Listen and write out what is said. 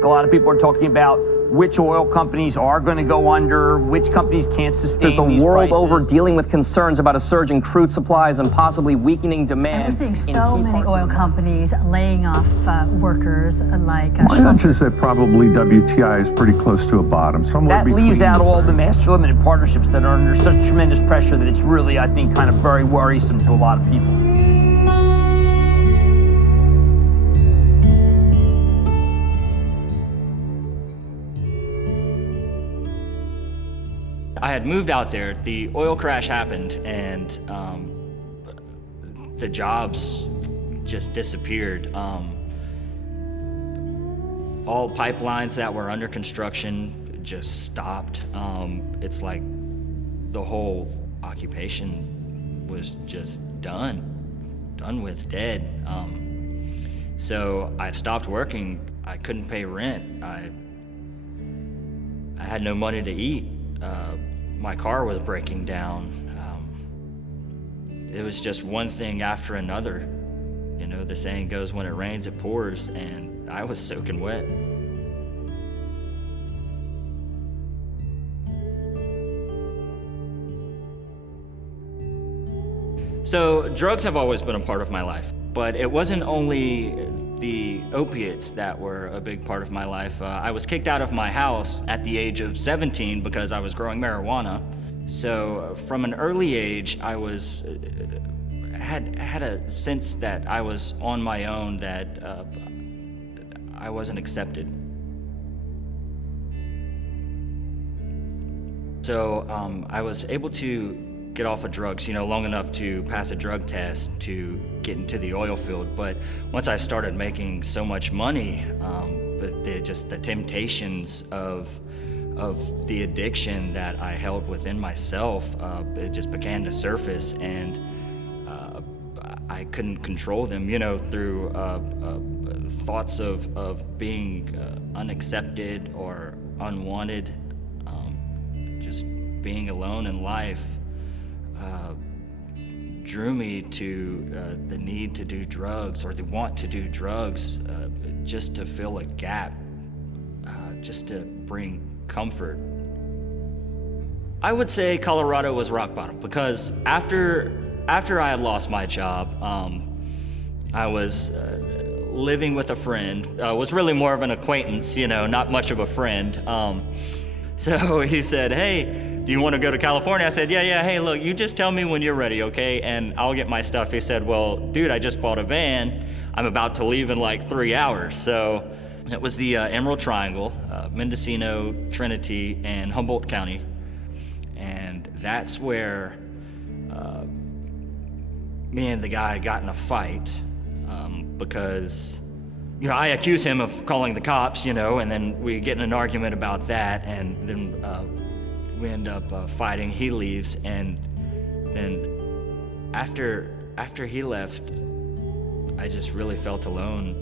A lot of people are talking about which oil companies are going to go under, which companies can't sustain the world prices. over dealing with concerns about a surge in crude supplies and possibly weakening demand. And we're seeing so many oil companies laying off workers like... My hunch is that probably WTI is pretty close to a bottom. Somewhere That leaves out all the master limited partnerships that are under such tremendous pressure that it's really, I think, kind of very worrisome to a lot of people. I had moved out there, the oil crash happened, and the jobs just disappeared. All pipelines that were under construction just stopped. It's like the whole occupation was just done with, dead. So I stopped working. I couldn't pay rent. I had no money to eat. My car was breaking down. It was just one thing after another. You know, the saying goes, when it rains, it pours, and I was soaking wet. So drugs have always been a part of my life, but it wasn't only the opiates that were a big part of my life. I was kicked out of my house at the age of 17 because I was growing marijuana. So from an early age, I was had a sense that I was on my own, that I wasn't accepted. So I was able to get off of drugs, you know, long enough to pass a drug test to get into the oil field. But once I started making so much money, but the temptations of the addiction that I held within myself, it just began to surface, and I couldn't control them, you know, through thoughts of being unaccepted or unwanted, just being alone in life. Drew me to the need to do drugs, or the want to do drugs, just to fill a gap, just to bring comfort. I would say Colorado was rock bottom, because after I had lost my job, I was living with a friend. Was really more of an acquaintance, you know, not much of a friend. So he said, "Hey, do you want to go to California?" I said, yeah, hey, look, you just tell me when you're ready, okay? And I'll get my stuff. He said, well, dude, I just bought a van. I'm about to leave in like 3 hours. So it was the Emerald Triangle, Mendocino, Trinity, and Humboldt County. And that's where me and the guy got in a fight, because, you know, I accuse him of calling the cops, you know, and then we get in an argument about that, and then we end up fighting. He leaves, and then after he left, I just really felt alone.